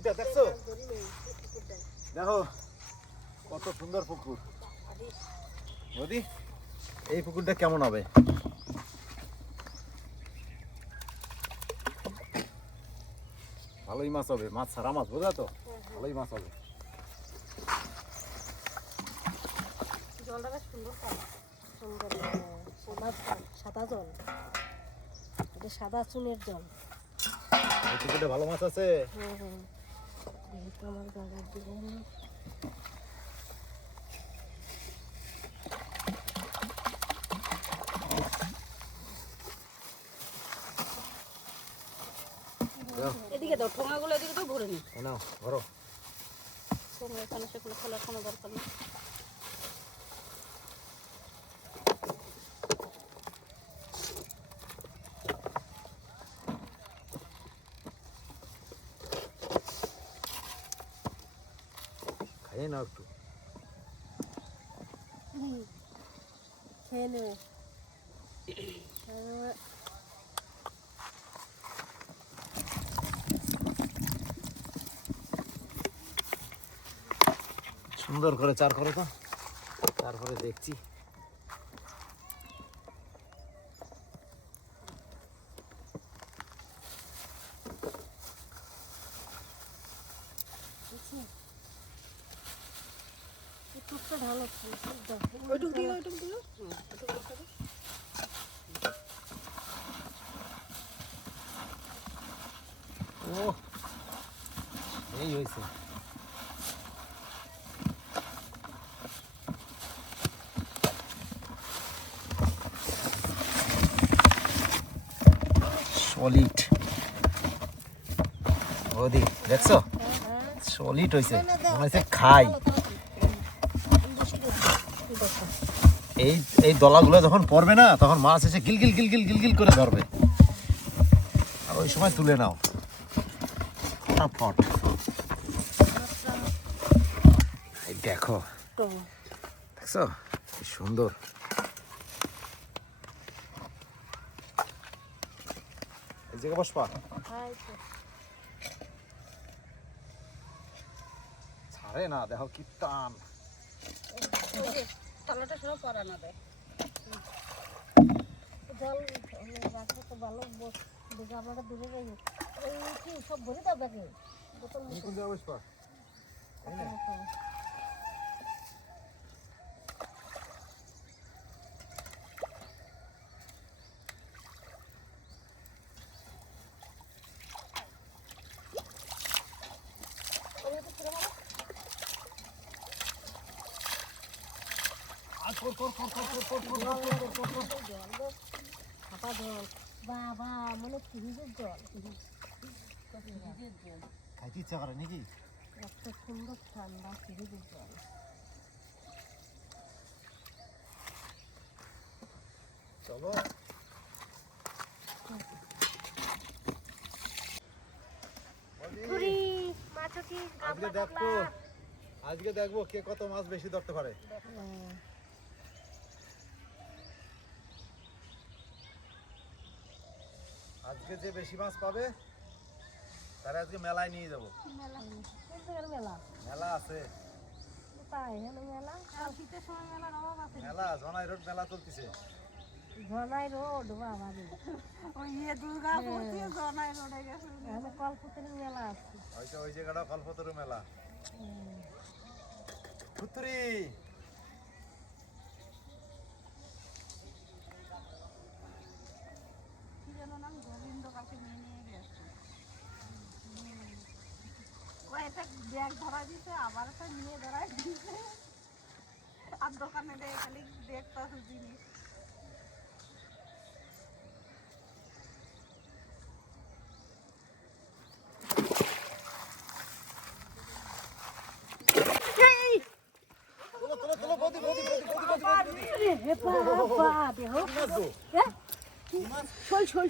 পুকুরটা দেখছো? দেখো কত সুন্দর পুকুর। বৌদি এই পুকুরটা কেমন হবে? ভালোই মাছ হবে, মাছ ছাড়া মাছ, বোঝা তো? ভালোই মাছ হবে। জলটা বেশ সুন্দর, সুন্দর সাদা জল, এটা সাদা চুনের জল। এই পুকুরটা ভালো মাছ আছে। যেহেতু আমার জায়গার দিকে এদিকে দাও, ঠোঙাগুলো এদিকে তো ভরে নি। নাও ধরো। ঠোঙা এখানে সেগুলো খোলার কোনো দরকার নেই। খাইয়ে নাও একটু। খেয়ে নেবে। সুন্দর করে চার করো তো, তারপরে দেখছি। ঢালো ওইটুক দিও, ওইটুক দিও, ও এই হয়েছে। সলিড বৌদি দেখছো? সলিড হয়েছে, মনে হচ্ছে খাই। এই এই দলাগুলো যখন পড়বে না, তখন মাছ এসে গিলগিল গিলগিল গিলগিল করে ধরবে, আর ওই সময় তুলে নাও ফটাফট। এই দেখো, দেখছো কি সুন্দর। এই জায়গায় বসবা, ছাড়ে না, দেখো কি টান। থালাটা সব পরা না দেয় জল রাখলে তো ভালো। দেখে আপনারা দূরে যাই, ওই কি সব ভরে দাও ব্যাগে বোতল মতো। কোন জায়গায় বসবা? বাবা মনে ফ্রিজের জল, খাইতে ইচ্ছা করে নাকি? এত সুন্দর ঠান্ডা ফ্রিজের জল। চলো আজকে দেখবো কে কত মাছ বেশি ধরতে পারে। আজকে যে বেশি মাছ পাবে তারা আজকে মেলায় নিয়ে যাবো। মেলা আছে, মেলা জনাই রোড মেলা চলতেছে। জনাই রোড বাবা রে, ওই দুর্গাপুর থেকে জনাই রোডে গেছে, কল্পতরু মেলা আছে। ওই জায়গাটা কল্পতরু মেলা। পুত্রি গোবিন্দ কাছে নিয়ে গেছে, একটা ব্যাগ ধরা দিতে, আবার একটা নিয়ে ধরা দিতে, আর দোকানে খালি দেখতে জিনিস।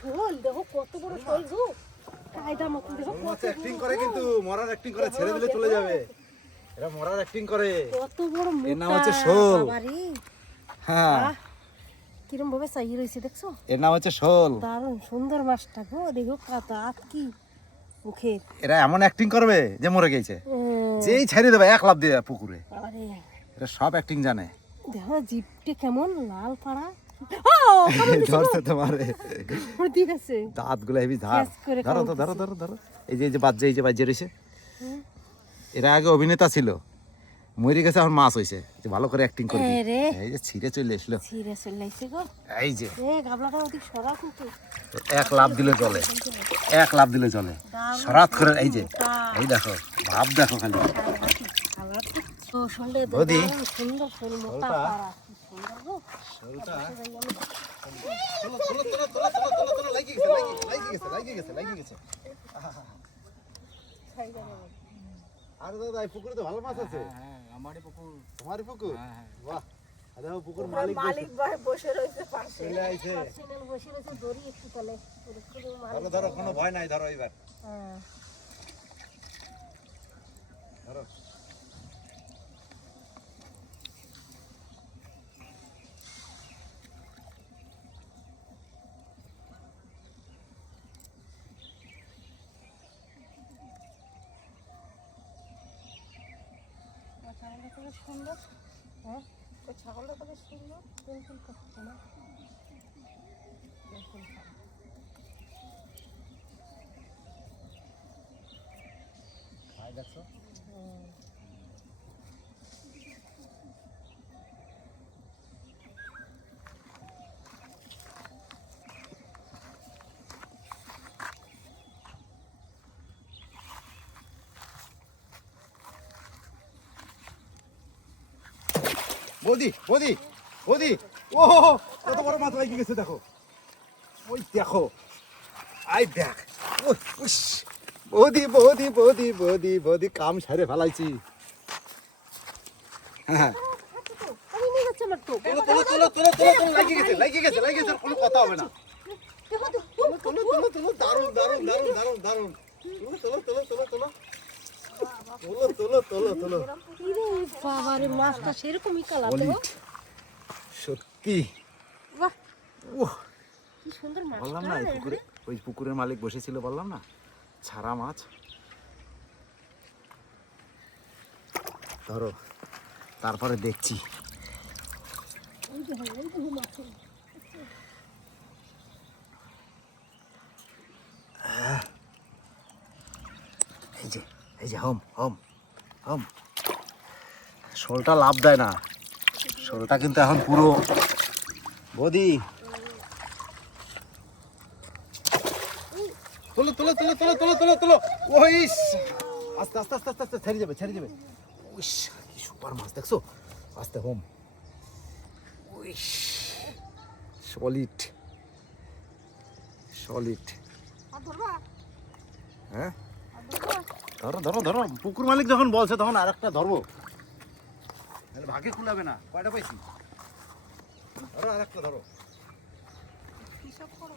শোল দেখো কত বড় শোল গো, কায়দা মতো দেখো কত অ্যাক্টিং করে, কিন্তু মরার অ্যাক্টিং করে, ছেড়ে দিলে চলে যাবে। এরা মরার অ্যাক্টিং করে। কত বড় মোটা, এর নাম হচ্ছে শোল। বাবারে হ্যাঁ, কিরম ভাবে চাই রইছে দেখছো? এর নাম হচ্ছে শোল। দারুণ সুন্দর মাছটা গো, দেখো কাতা আত কি মুখে এরা এমন অ্যাক্টিং করবে যে মরে গেছে, যেই ছেড়ে দেবে এক লাফ দিয়ে পুকুরে। আরে এরা সব অ্যাক্টিং জানে। দেখো জিপটা কেমন লাল পাড়া। ধরতে তোমারে ঠিক আছে, দাঁতগুলো হেভি ধার। Yes করে ধরো তো, ধরো ধরো ধরো। এই যে বাজে, এই যে বাজে রয়েছে। এরা আগে অভিনেতা ছিল, মরে গেছে, এখন মাছ হয়েছে, যে ভালো করে অ্যাক্টিং করবে। রে এই যে ছিঁড়ে চলে এসলো, ছিঁড়ে চলে আইছে গো। এই যে গাবলাটা ওদিক সরা কিন্তু এক লাফ দিলে চলে, এক লাফ দিলে চলে, সরাত করে। এই যে এই দেখো, ভাব দেখো খালি। তো শুনলে বৌদি, সুন্দর শরীর, মোটা শরীরটা- পাড়া, কি সুন্দর গো। শরীরটা তোলো, তোলো, তোলো, তোলো, তোলো, তোলো, তোলো, লাগিয়ে গেছে, লাগিয়ে গেছে, লাগিয়ে গেছে, লাগিয়ে গেছে। আরে দাদা, এই পুকুরে তো ভালো মাছ আছে। আমারই পুকুর। তোমারই পুকুর? বাহ। আরে ও পুকুর মালিক মালিক বসে রয়েছে পাশে। চলে আইছে। ছেলে বসে রয়েছে, দড়ি একটু তলে পুরো ধরো ধরো, কোনো ভয় নাই, ধরো এবার হ্যাঁ। ধরো। ছাগলটা কত সুন্দর, হ্যাঁ ওই ছাগলটা কত সুন্দর, বিলকুল করছে না, বিলকুল খারাপ। খাই দেখছো? বৌদি, বৌদি, বৌদি, ও কত বড় মাছ লাগিয়ে গেছে দেখো। ওই দেখো, আই দেখ। ওই, উস, বৌদি, বৌদি, বৌদি, বৌদি, বৌদি, কাম সারে ফেলাইছি। হ্যাঁ, আমি নিয়ে যাচ্ছি আমার তো, তোলো, তোলো, তোলো, তোলো, তোলো, তোলো, লাগিয়ে গেছে, লাগিয়ে গেছে, লাগিয়ে গেছে, কোনো কথা হবে না। দেখো তো, তোলো, তোলো, তোলো, তোলো, দারুণ, দারুণ, দারুণ, দারুণ, দারুণ। তোলো, তোলো, তোলো, তোলো, তোলো। তোলো, তোলো, তোলো, তোলো। ইরে বাবা রে, মাছটা সেরকমই কালার দেখো। Solid। সত্যি, বাহ, ওহ, কি সুন্দর মাছ। বললাম না, এই পুকুরে, ওই পুকুরের মালিক বসেছিল, বললাম না, ছাড়া মাছ। ধরো, তারপরে দেখছি। এই যে, এই যে, হোম হোম হোম। শোলটা লাভ দেয় না, শোলটা কিন্তু এখন পুরো। বৌদি, তোলো, তোলো, তোলো, তোলো, তোলো, তোলো, তোলো। ওইস, আস্তে আস্তে আস্তে আস্তে আস্তে, ছেড়ে যাবে, ছেড়ে যাবে। উইস, কি সুপার মাছ দেখছো, আস্তে হোম। উইস, সলিড, সলিড। আর ধরবা, হ্যাঁ, আর ধরবা। ধরো ধরো ধরো, পুকুর মালিক যখন বলছে তখন আর একটা ধরবো, তাহলে ভাগে খুলাবে না। কয়টা পাইছি, ধরো আর একটা ধরো। হিসাব করো।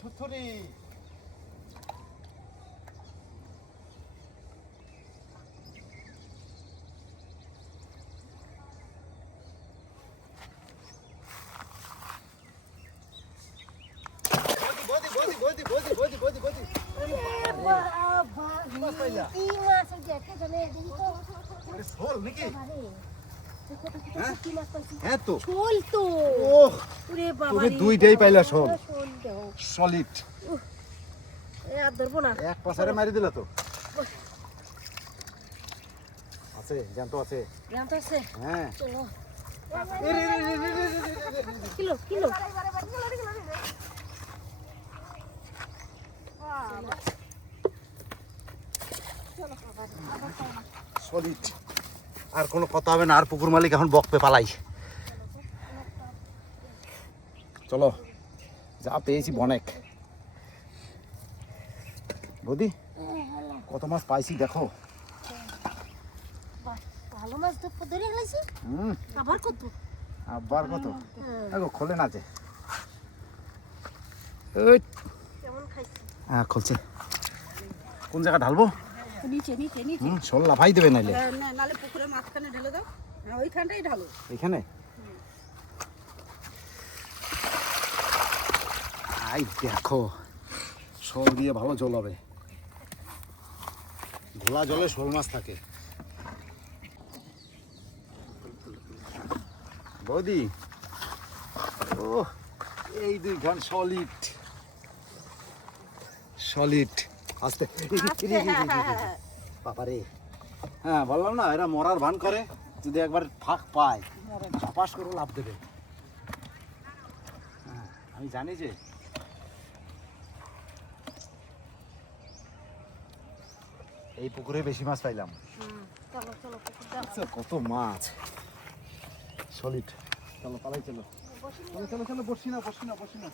থুথুরি। বৌদি, বৌদি, বৌদি, বৌদি, বৌদি, বৌদি, বৌদি। বাবা, মাছ পাইলা? কি মাছ এই যে একটা জনে দিন তো। এটা শোল নাকি? আরে, দেখো তো, হ্যাঁ? কি মাছ পাইছি। হ্যাঁ তো। শোল তো। ওহ, ওরে বাবা তুমি রে, দুইটাই পাইলা শোল। শোল দাও। সলিড। এ আর ধরবো না। এক পাশারে মারি দিলা তো। আছে, জ্যান্ত আছে। জানতে আছে? হ্যাঁ। চলো। এ রে রে রে রে রে রে রে রে রে। Kilo, kilo. সলিড। আর কোনো কথা হবে না, আর পুকুর মালিক এখন বকপে পালাই। চলো, যা পেয়েছি বনেক। বৌদি, কত মাছ পাইছি দেখো। বাহ, ভালো মাছ তো ধরে গেছি। হুম, আবার কত? আবার কত? হ্যাঁ, দেখো খোলে না যে। এই, কেমন খাইছি? হ্যাঁ খুলছে। কোন জায়গা ঢালবো? নিচে, নিচে, নিচে। শোল লাফাই দেবে নাইলে। নালে পুকুরের মাঝখানে ঢেলে দাও। হ্যাঁ, ওইখানটাই ঢালো। এখানে আই দেখো, শোল দিয়ে ভালো জল হবে। ঘোলা জলে শোল মাছ থাকে। বৌদি, ও এই 2 ঘন্টা সলিড সলিড। আস্তে বাবারে। হ্যাঁ বললাম না, এরা মরার ভান করে, যদি একবার ফাঁক পায় ঝাপাস করে লাভ দেবে। হ্যাঁ, আমি জানি যে এই পুকুরে বেশি মাছ পাইলাম। চলো চলো পুকুর যাও। আচ্ছা, কত মাছ সলিড। চলো পালাই, চলো বসি চলো চলো চলো, বসি না বসি না বসি না।